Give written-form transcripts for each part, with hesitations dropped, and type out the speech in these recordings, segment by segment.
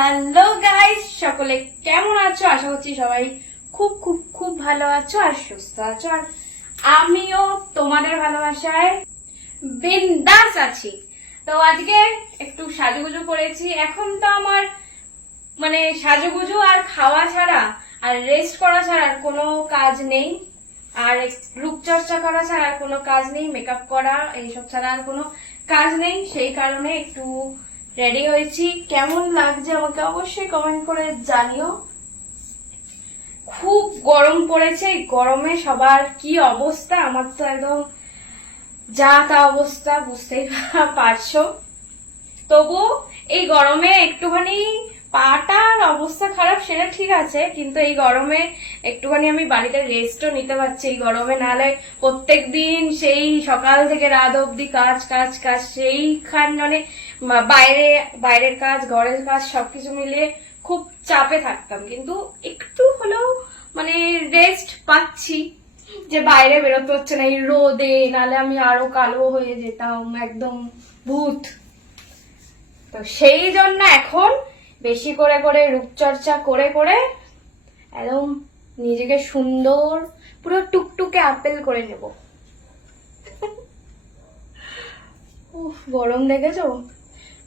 Hello guys, সকলে কেমন আছো? আশা করছি সবাই খুব খুব খুব ভালো আছো আর সুস্থ আছো। আর আমিও তোমাদের ভালোবাসায় বিন্দাস আছি। তো আজকে একটু সাজুগুজু করেছি। এখন তো আমার মানে সাজুগুজু আর খাওয়া ছাড়া আর রেস্ট করা ছাড়া আর কোনো কাজ নেই, আর রূপচর্চা করা ছাড়া আর কোনো কাজ নেই, মেকআপ করা এইসব ছাড়া আর কোনো কাজ নেই। সেই কারণে একটু রেডি হয়েছি। কেমন লাগছে আমাকে অবশ্যই কমেন্ট করে জানিও। খুব গরম পড়েছে, এই গরমে সবার কি অবস্থা, আমার তো একদম যা তা অবস্থা, বুঝতেই পারছো। তবু এই গরমে একটুখানি পাটার অবস্থা খারাপ সেটা ঠিক আছে, কিন্তু এই গরমে একটুখানি আমি বাড়িতে রেস্টও নিতে পারছি এই গরমে। নাহলে প্রত্যেক দিন সেই সকাল থেকে রাত অব্দি কাজ কাজ কাজ, সেইখান মানে বাইরের কাজ ঘরের কাজ সবকিছু মিলিয়ে খুব চাপে থাকতাম। কিন্তু একটু হলেও মানে রেস্ট পাচ্ছি, যে বাইরে বেরোতে হচ্ছে না এই রোদে, নাহলে আমি আরো কালো হয়ে যেতাম, একদম ভূত। তো সেই জন্য এখন বেশি করে করে রূপচর্চা করে করে একদম নিজেকে সুন্দর পুরো টুকটুকে আপেল করে নেব। উফ, গরম দেখেছো,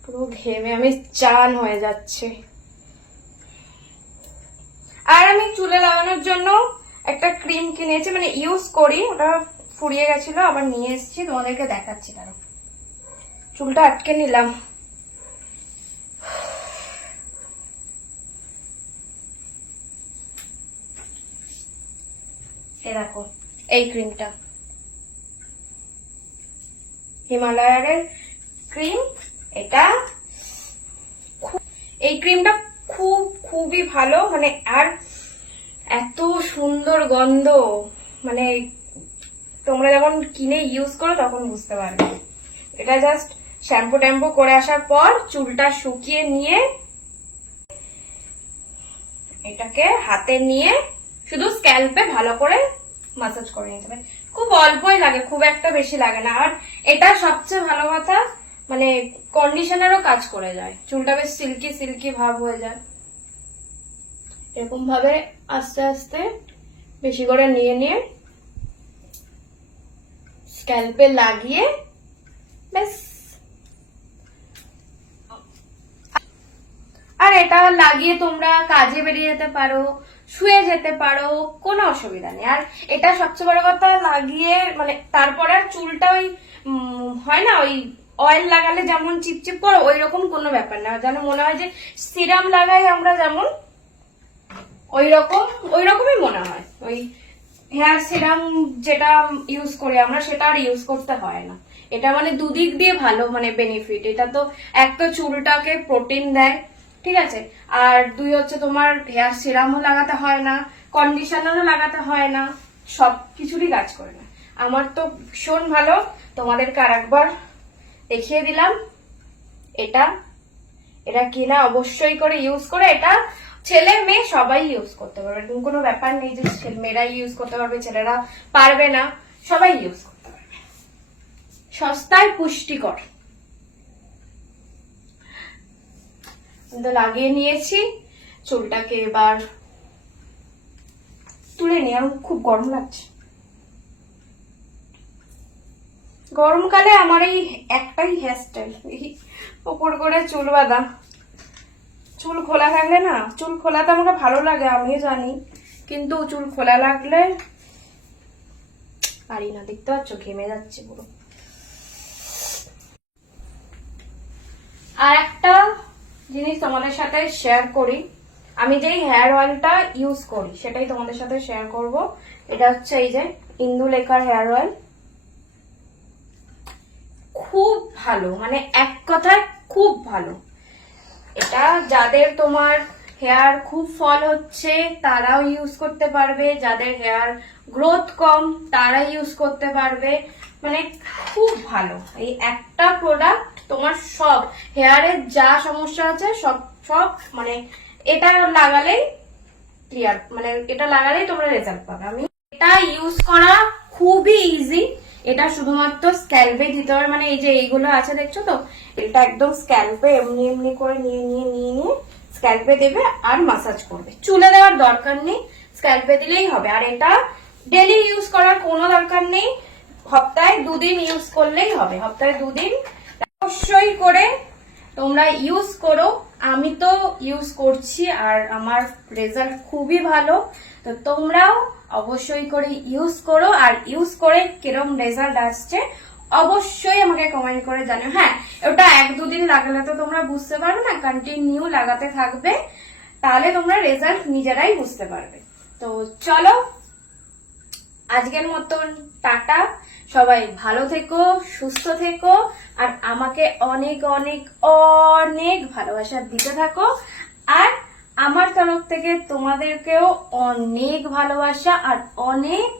পুরো ঘেমে আমি চান হয়ে যাচ্ছে। আর আমি চুলে লাগানোর জন্য একটা ক্রিম কিনেছি, মানে ইউজ করি, ওটা ফুরিয়ে গেছিল, আবার নিয়ে এসেছি, তোমাদেরকে দেখাচ্ছি। তারও চুলটা আটকে নিলাম। এ দেখো এই ক্রিমটা, হিমালয়ের ক্রিম। এটা এই ক্রিমটা খুবই ভালো, মানে আর এত সুন্দর গন্ধ, মানে তোমরা যখন কিনে ইউজ করো তখন বুঝতে পারবে। এটা জাস্ট শ্যাম্পু ট্যাম্পু করে আসার পর চুলটা শুকিয়ে নিয়ে এটাকে হাতে নিয়ে শুধু স্ক্যাল্পে ভালো করে মাসাজ করে নিতে হবে। খুব অল্পই লাগে, খুব একটা বেশি লাগে না। আর এটা সবচেয়ে ভালো কথা, মানে কন্ডিশনারও কাজ করে যায়, চুলটা বেশ সিল্কি সিল্কি ভাব হয়ে যায়। এরকম ভাবে আস্তে আস্তে বেশি করে নিয়ে নিয়ে স্ক্যাল্পে লাগিয়ে ব্যাস। আর এটা লাগিয়ে তোমরা কাজে বেরিয়ে যেতে পারো, শুয়ে যেতে পারো, কোনো অসুবিধা নেই। আর এটা সবচেয়ে বড় কথা, লাগিয়ে মানে তারপরে আর চুলটা ওই হয় না, ওই অয়েল লাগালে যেমন চিপচিপ করো ওই রকম কোনো ব্যাপার না, যেন মনে হয় যে সিরাম লাগাই আমরা যেমন ওই রকমই মনে হয়। ওই হেয়ার সিরাম যেটা ইউজ করি আমরা সেটা আর ইউজ করতে হয় না। এটা মানে দুদিক দিয়ে ভালো, মানে বেনিফিট। এটা তো এক তো চুলটাকে প্রোটিন দেয়, ঠিক আছে, আর দুই হচ্ছে তোমার হেয়ার সিরামও লাগাতে হয় না, কন্ডিশনারও লাগাতে হয় না, সব কিছুরই কাজ করে না। আমার তো ভীষণ ভালো, তোমাদেরকে আর একবার দেখিয়ে দিলাম। এটা এটা কিনা অবশ্যই করে ইউজ করে, এটা ছেলে মেয়ে সবাই ইউজ করতে পারবে, এরকম কোনো ব্যাপার নেই যে মেয়েরাই ইউজ করতে পারবে ছেলেরা পারবে না, সবাই ইউজ করতে পারবে। সস্তায় পুষ্টিকর। লাগিয়ে নিয়েছি, চুলটাকে এবার তুলে নিয়ে, খুব গরম লাগছে। গরমকালে আমার এই একটাই হেয়ার স্টাইল, উপর করে চুল বাঁধা। চুল খোলা থাকলে না, চুল খোলাতে আমাকে ভালো লাগে আমিও জানি, কিন্তু চুল খোলা লাগলে পারি না। দেখতে পাচ্ছ ঘেমে যাচ্ছে পুরো। আর একটা জিনিস তোমাদের সাথে শেয়ার করি, আমি যেই হেয়ার অয়েলটা ইউজ করি সেটাই তোমাদের সাথে শেয়ার করব। এটা হচ্ছে এই যে ইন্দুলেখার হেয়ার অয়েল। খুব ভালো, মানে এক কথায় খুব ভালো। এটা যাদের তোমার হেয়ার খুব ফল হচ্ছে তারাও ইউজ করতে পারবে, যাদের হেয়ার গ্রোথ কম তারা ইউজ করতে পারবে, মানে খুব ভালো। এই একটা প্রোডাক্ট তোমার সব হেয়ারের যা সমস্যা আছে সব সব মানে এটা লাগালেই ক্লিয়ার, মানে এটা লাগালেই তোমরা রেজাল্ট পাবে। আমি এটা ইউজ করা খুবই ইজি। এটা শুধুমাত্র স্ক্যাল্পে দিতে হবে, মানে এই যে এইগুলো আছে দেখছো তো, এটা একদম স্ক্যাল্পে এমনি এমনি করে নিয়ে স্ক্যাল্পে দেবে আর মাসাজ করবে। চুলে দেওয়ার দরকার নেই, স্ক্যাল্পে দিলেই হবে। আর এটা ডেলি ইউজ করার কোনো দরকার নেই, সপ্তাহে 2 দিন ইউজ করলেই হবে। সপ্তাহে 2 দিন অবশ্যই করে তোমরা ইউজ করো। আমি তো ইউজ করছি আর আমার রেজাল্ট খুবই ভালো, তো তোমরাও অবশ্যই করে ইউজ করো। আর ইউজ করে কিরম রেজাল্ট আসছে অবশ্যই আমাকে কমেন্ট করে জানো। হ্যাঁ, ওটা 1-2 দিন লাগালে তো তোমরা বুঝতে পারবে না, কন্টিনিউ লাগাতে থাকবে, তাহলে তোমরা রেজাল্ট নিজেরাই বুঝতে পারবে। তো চলো আজকের মতন টাটা, সবাই ভালো থেকো, সুস্থ থেকো, আর আমাকে অনেক অনেক অনেক ভালোবাসা দিতে থাকো। আর আমার তরফ থেকে তোমাদেরকেও অনেক ভালোবাসা আর অনেক